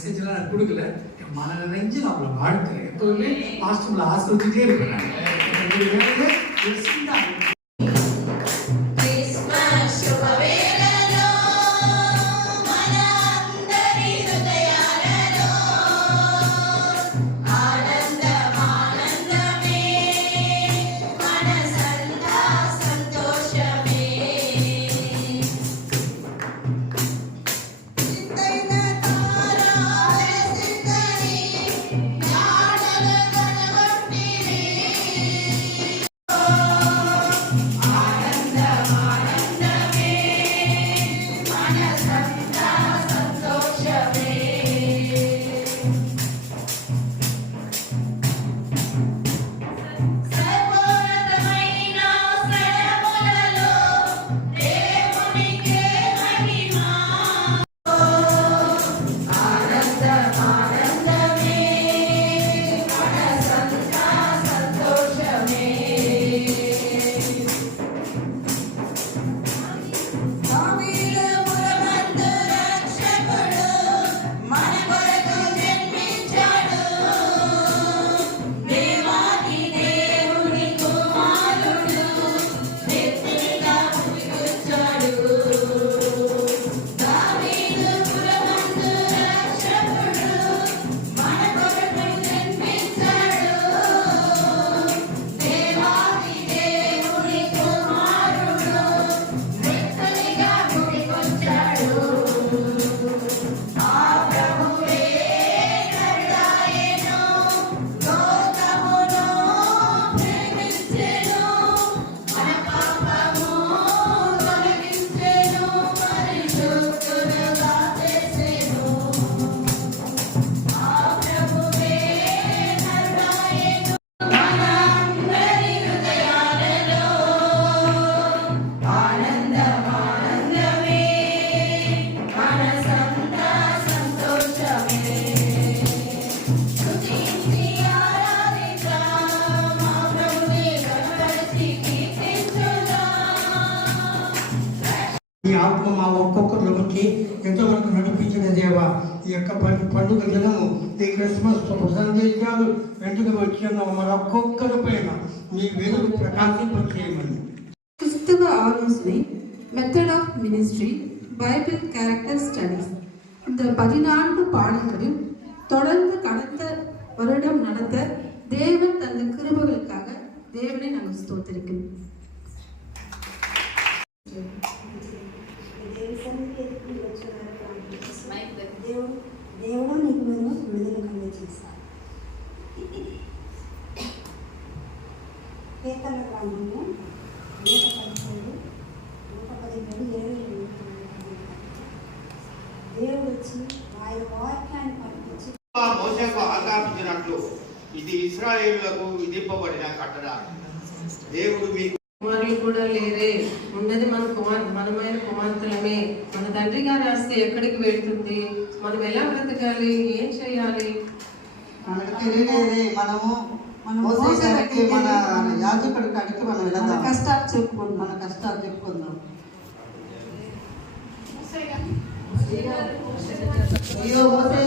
மெசேஜ்லாம் நான் கொடுக்கல. மன நிறைஞ்சு நான் உங்களை வாழ்த்துறேன். எப்பவுமே பாஸ்டர் உங்களை ஆசிர்வதிச்சிட்டே இருப்பேன். ఈ ఆత్మ మా ఒక్కొక్కరికి ఎంతవరకు నడిపించిన దేవ. ఈ యొక్క పండుగ దినము ఈ క్రిస్మస్ సందేశాలు వెంటనే వచ్చిన మన ఒక్కొక్కరి పైన మీ వెలుగు ప్రకాశింపచేయమని. புஸ்தக ஆலோசனை, method of ministry, Bible character studies. இந்த 14 பாடங்களையும் தொடர்ந்து கடந்த வருடம் நடத்த தேவன் தந்த கிருபைகளுக்காக தேவனை நாங்கள் ஸ்தோத்திரிக்கிறோம். దేవుడు నీకు మేము విడుదల కలిగజేస్తాం. కీర్తన గ్రంథము 117 దేవుడు వచ్చి ఆయన వాక్యాన్ని పంపించి మోషేకు ఆజ్ఞాపించినట్లు ఇది ఇశ్రాయేలులకు విధింపబడిన కట్టడ. దేవుడు మీకు కుమారులు కూడా లేరే, ఉన్నది మనమైన కుమార్తెలమే. మన తండ్రి గారి ఆస్తి ఎక్కడికి వెళ్తుంది? మనం ఎలా బ్రతకాలి? ఏం చేయాలి? మనకు తెలియలేదే. మనము మన యాజకుడి కాడికి మనం వెళ్దాం. కష్టాలు చెప్పుకుందాం. అయ్యో మోసే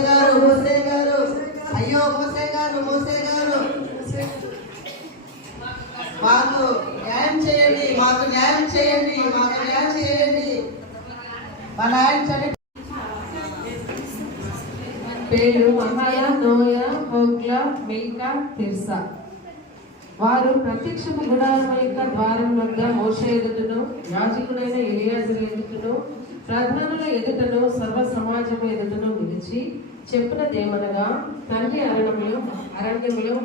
గారు మాకు న్యాయం చేయండి. మా నాయన చని పేరు అహయా, నోయా, హోగ్లా, మిల్కా, తిర్సా. వారు ప్రత్యక్షపు గుడారం యొక్క ద్వారం వద్ద మోషే ఎదుటను, యాజకుడైన ఎలియాజరు ఎదుటను, ప్రధానుల ఎదుటను, సర్వ సమాజము ఎదుటను నిలిచి చెప్పినదేమనగా, తండ్రి అరణ్యములో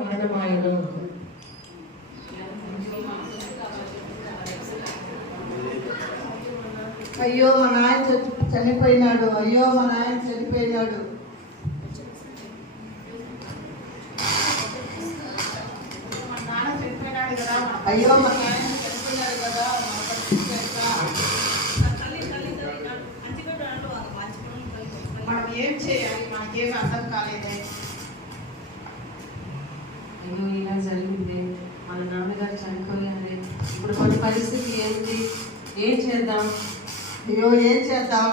మరణమాయను. అయ్యో మా నాయన చనిపోయినాడు. అయ్యో మా నాయన చనిపోయినాడు. కదా. మనం ఏం చేయాలి? మనకేమి అర్థం కాలేదే. అయ్యో ఇలా జరిగింది, మన నాన్నగారు చనిపోయారు. ఇప్పుడు మన పరిస్థితి ఏంటి? ఏం చేద్దాం? అయ్యో ఏం చేద్దాం?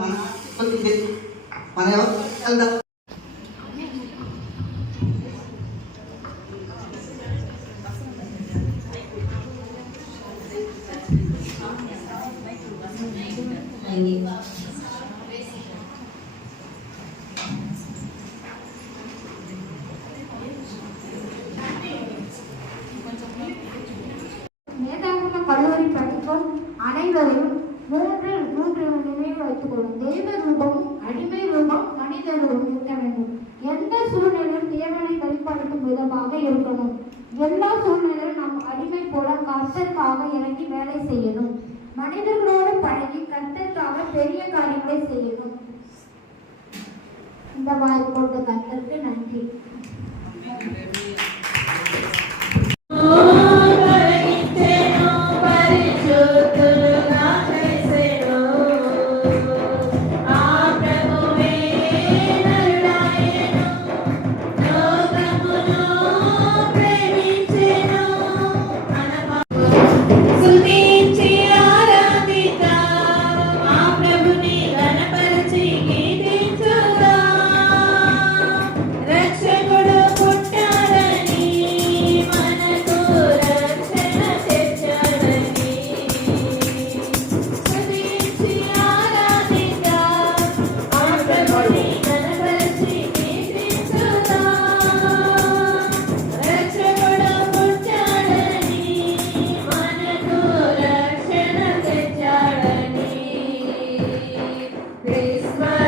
మన మన ఎవరు వెళ్దాం. மேதாகுல கல்லூரி படிக்கும் அனைவரும் மூன்று நினைவு வைத்துக் கொள்ளும். தெய்வ ரூபம், அடிமை ரூபம், மனித ரூபம் இருக்க வேண்டும். எந்த சூழ்நிலையும் தேவனை வெளிப்படுத்தும் விதமாக இருக்கணும். எல்லா சூழ்நிலையும் நாம் அடிமை போல கர்த்தருக்காக இறங்கி வேலை செய்யணும். மனிதர்களோடு பழகி கர்த்தருக்காக பெரிய காரியங்களை செய்யணும். இந்த வாய்ப்பு கொடுத்த கர்த்தருக்கு நன்றி.